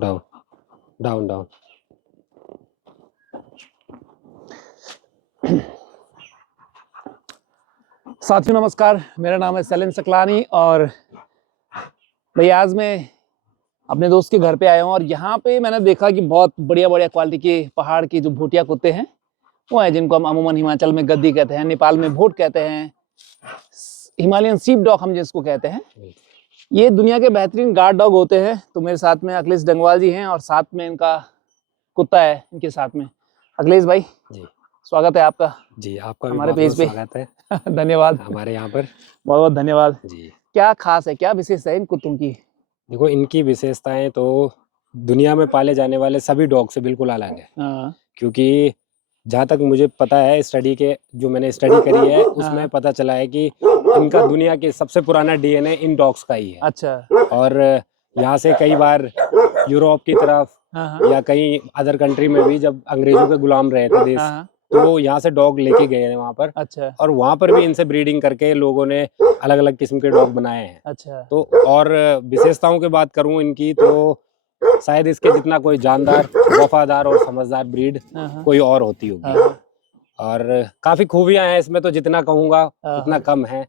Down down down. साथियों नमस्कार, मेरा नाम है सैलिन सकलानी और भैया आज मैं अपने दोस्त के घर पे आया हूँ और यहाँ पे मैंने देखा कि बहुत बढ़िया बढ़िया क्वालिटी के पहाड़ के जो भूटिया कुत्ते हैं वो हैं, जिनको हम अमूमन हिमाचल में गद्दी कहते हैं, नेपाल में भोट कहते हैं, हिमालयन सीप डॉग हम जिसको कहते हैं। ये दुनिया के बेहतरीन गार्ड डॉग होते हैं। तो मेरे साथ में अखिलेश डंगवाल जी हैं और साथ में इनका कुत्ता है इनके साथ में। अखिलेश भाई जी स्वागत है आपका। जी, आपका भी हमारे बहुत पेज पे स्वागत है धन्यवाद, हमारे यहाँ पर। बहुत बहुत धन्यवाद। जी क्या खास है, क्या विशेषता है इन कुत्तों की? देखो, इनकी विशेषताएं तो दुनिया में पाले जाने वाले सभी डॉग से बिल्कुल अलग है। हाँ क्योंकि जहाँ तक मुझे पता है, जो मैंने स्टडी करी है उसमें पता चला है कि इनका दुनिया के सबसे पुराना डीएनए इन डॉग्स का ही है। अच्छा। और यहाँ से कई बार यूरोप की तरफ या कई अदर कंट्री में भी जब अंग्रेजों के गुलाम रहे थे देश, तो यहाँ से डॉग लेके गए हैं वहाँ पर। अच्छा और वहाँ पर भी इनसे ब्रीडिंग करके लोगों ने अलग अलग किस्म के डॉग बनाए हैं। अच्छा। तो और विशेषताओं की बात करूँ इनकी, तो शायद इसके जितना कोई जानदार, वफादार और समझदार ब्रीड कोई और होती होगी। और काफी खूबियां हैं इसमें, तो जितना कहूंगा उतना कम है।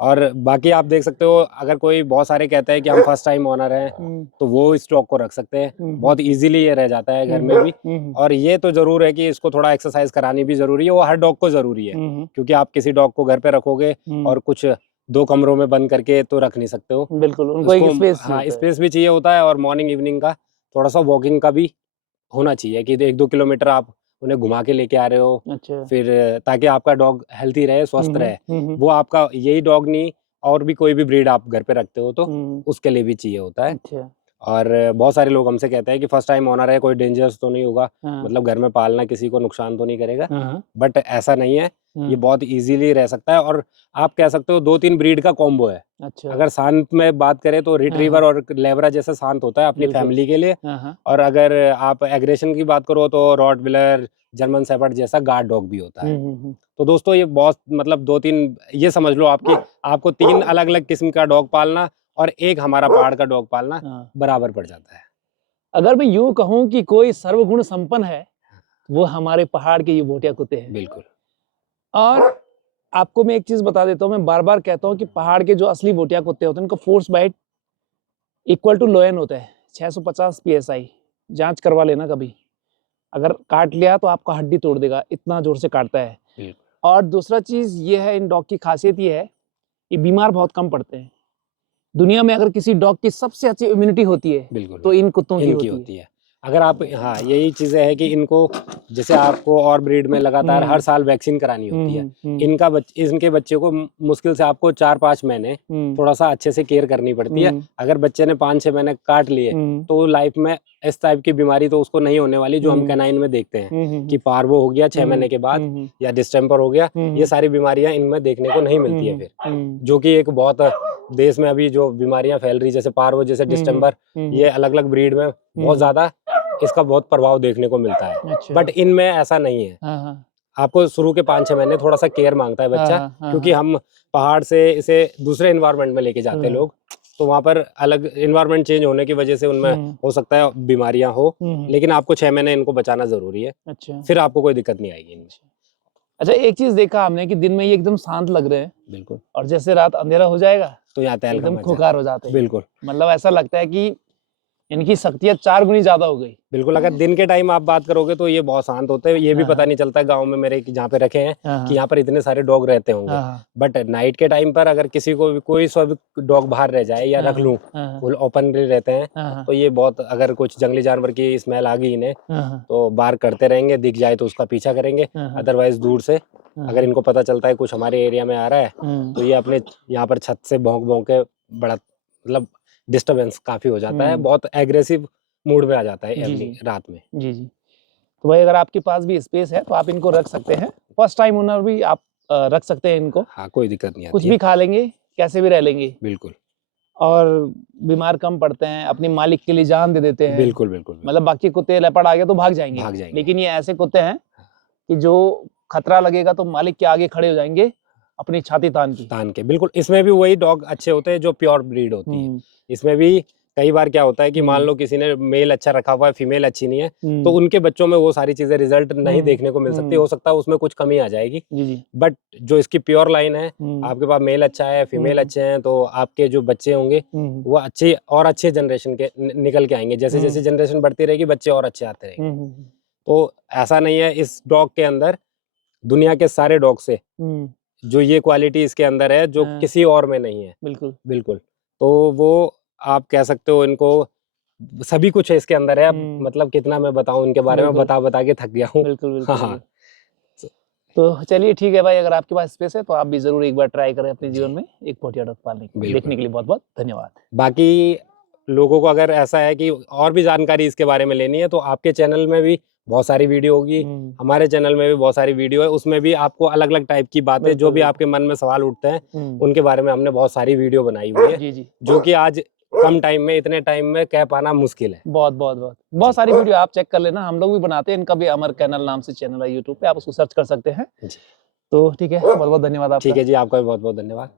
और बाकी आप देख सकते हो, अगर कोई बहुत सारे कहते हैं कि हम फर्स्ट टाइम ओनर हैं, तो वो इस डॉग को रख सकते हैं। बहुत इजीली ये रह जाता है घर में भी। और ये तो जरूर है कि इसको थोड़ा एक्सरसाइज करानी भी जरूरी है, वो हर डॉग को जरूरी है। क्योंकि आप किसी डॉग को घर पे रखोगे और कुछ 2 कमरों में बंद करके तो रख नहीं सकते हो। बिल्कुल, उनको एक स्पेस, हाँ, स्पेस भी चाहिए होता है। और मॉर्निंग इवनिंग का थोड़ा सा वॉकिंग का भी होना चाहिए कि 1-2 किलोमीटर आप उन्हें घुमा के लेके आ रहे हो। अच्छा। फिर ताकि आपका डॉग हेल्थी रहे, स्वस्थ रहे। वो आपका यही डॉग नहीं, और भी कोई भी ब्रीड आप घर पे रखते हो तो उसके लिए भी चाहिए होता है। अच्छा। और बहुत सारे लोग हमसे कहते हैं कि फर्स्ट टाइम ओनर है, कोई डेंजरस तो नहीं होगा, मतलब घर में पालना किसी को नुकसान तो नहीं करेगा। बट ऐसा नहीं है, ये बहुत इजीली रह सकता है। और आप कह सकते हो 2-3 ब्रीड का कॉम्बो है। अच्छा। अगर शांत में बात करें तो रिट्रीवर और लेब्रा जैसा शांत होता है अपनी फैमिली के लिए। और अगर आप एग्रेशन की बात करो तो रॉटविलर, जर्मन शेफर्ड जैसा गार्ड डॉग भी होता है। तो दोस्तों ये बहुत, मतलब 2-3, ये समझ लो आपको 3 अलग अलग किस्म का डॉग पालना और एक हमारा पहाड़ का डॉग पालना बराबर पड़ जाता है। अगर मैं यूं कहूं कि कोई सर्वगुण संपन्न है, वो हमारे पहाड़ के ये भोटिया कुत्ते हैं। बिल्कुल। और आपको मैं एक चीज बता देता हूँ, मैं बार बार कहता हूँ कि पहाड़ के जो असली भोटिया कुत्ते होते हैं उनका force bite equal to lion होता है, 650 PSI। जांच करवा लेना कभी, अगर काट लिया तो आपका हड्डी तोड़ देगा, इतना जोर से काटता है। और दूसरा चीज ये है, इन डॉग की खासियत ये है, ये बीमार बहुत कम पड़ते हैं। दुनिया में अगर किसी डॉग की सबसे अच्छी इम्यूनिटी होती है, बिल्कुल, तो इन कुत्तों की होती है। अगर आप, हाँ, यही चीजें है कि इनको, जैसे आपको और ब्रीड में लगातार हर साल वैक्सीन करानी होती है, इनके बच्चे को मुश्किल से आपको 4-5 महीने थोड़ा सा अच्छे से केयर करनी पड़ती है। अगर बच्चे ने 5-6 महीने काट लिए तो लाइफ में इस टाइप की बीमारी तो उसको नहीं होने वाली, जो हम कैनाइन में देखते हैं कि पार्वो हो गया 6 महीने के बाद, या डिस्टेम्पर हो गया। ये सारी बीमारियां इनमें देखने को नहीं मिलती है फिर, जो कि एक बहुत देश में अभी जो बीमारियां फैल रही, जैसे पार्वो, जैसे डिस्टेम्बर, ये अलग अलग ब्रीड में बहुत ज्यादा इसका बहुत प्रभाव देखने को मिलता है। बट इनमें ऐसा नहीं है। आपको शुरू के 5-6 महीने थोड़ा सा केयर मांगता है बच्चा, क्योंकि हम पहाड़ से इसे दूसरे एनवायरनमेंट में लेके जाते हैं लोग, तो वहाँ पर अलग एनवायरनमेंट चेंज होने की वजह से उनमें हो सकता है बीमारियां हो, लेकिन आपको 6 महीने इनको बचाना जरूरी है। अच्छा। फिर आपको कोई दिक्कत नहीं आएगी इनमें। अच्छा, एक चीज देखा हमने कि दिन में ये एकदम शांत लग रहे हैं। बिल्कुल। और जैसे रात अंधेरा हो जाएगा तो यहाँ एकदम खुखार हो जाते हैं। बिल्कुल, मतलब ऐसा लगता है कि इनकी शक्तियां 4 गुनी ज्यादा हो गई। बिल्कुल। अगर दिन के टाइम आप बात करोगे तो ये बहुत शांत होते हैं, ये भी पता नहीं चलता गांव में मेरे जहाँ पे रखे हैं कि यहाँ पर इतने सारे डॉग रहते होंगे। बट नाइट के टाइम पर अगर किसी को भी कोई सब डॉग बाहर रह जाए या रख लूं, ओपन रहते हैं, तो ये बहुत, अगर कुछ जंगली जानवर की स्मेल आ गई इन्हें तो बार करते रहेंगे, दिख जाए तो उसका पीछा करेंगे। अदरवाइज दूर से अगर इनको पता चलता है कुछ हमारे एरिया में आ रहा है, तो ये अपने यहाँ पर छत से भौंक भौंक के, बड़ा मतलब डिस्टर्बेंस काफी हो जाता है, बहुत एग्रेसिव मूड में आ जाता है रात में। जी जी। तो भाई अगर आपके पास भी स्पेस है तो आप इनको रख सकते हैं। फर्स्ट टाइम ओनर भी आप रख सकते हैं इनको। हाँ, कोई दिक्कत नहीं आती। कुछ भी खा लेंगे, कैसे भी रह लेंगे। बिल्कुल। और बीमार कम पड़ते हैं, अपने मालिक के लिए जान दे देते हैं। बिल्कुल बिल्कुल। मतलब बाकी कुत्ते लेपर्ड आ गया तो भाग जाएंगे, लेकिन ये ऐसे कुत्ते हैं कि जो खतरा लगेगा तो मालिक के आगे खड़े हो जाएंगे, अपनी छाती तान के। बिल्कुल। इसमें भी वही डॉग अच्छे होते हैं जो प्योर ब्रीड होती है। इसमें भी कई बार क्या होता है कि मान लो किसी ने मेल अच्छा रखा हुआ है, फीमेल अच्छी नहीं है, तो उनके बच्चों में वो सारी चीजें रिजल्ट नहीं देखने को मिल सकती। हो सकता है उसमें कुछ कमी आ जाएगी, जी जी। बट जो इसकी प्योर लाइन है, आपके पास मेल अच्छा है, फीमेल अच्छे हैं, तो आपके जो बच्चे होंगे वो अच्छे और अच्छे जनरेशन के निकल के आएंगे। जैसे जैसे जनरेशन बढ़ती रहेगी, बच्चे और अच्छे आते रहेंगे। तो ऐसा नहीं है, इस डॉग के अंदर दुनिया के सारे डॉग से जो ये क्वालिटी इसके अंदर है जो किसी और में नहीं है। बिल्कुल बिल्कुल। तो वो आप कह सकते हो, इनको सभी कुछ है इसके अंदर है। अब मतलब कितना मैं बताऊं इनके बारे में, बता बता के थक गया हूँ। बिल्कुल बिल्कुल। हाँ। तो चलिए ठीक है भाई, अगर आपके पास स्पेस है तो आप भी जरूर एक बार ट्राई करें अपने जीवन में एक भोटिया डॉग पालने की। देखने के लिए बहुत बहुत धन्यवाद। बाकी लोगों को अगर ऐसा है कि और भी जानकारी इसके बारे में लेनी है, तो आपके चैनल में भी बहुत सारी वीडियो होगी, हमारे चैनल में भी बहुत सारी वीडियो है, उसमें भी आपको अलग अलग टाइप की बातें, जो भी आपके मन में सवाल उठते हैं उनके बारे में हमने बहुत सारी वीडियो बनाई हुई है, जो कि आज कम टाइम में, इतने टाइम में कह पाना मुश्किल है। बहुत सारी वीडियो आप चेक कर लेना, हम लोग भी बनाते हैं, इनका भी अमर कैनल नाम से चैनल है यूट्यूब पे, आप उसको सर्च कर सकते हैं। तो ठीक है, बहुत बहुत धन्यवाद आपका। ठीक है जी, आपका भी बहुत बहुत धन्यवाद।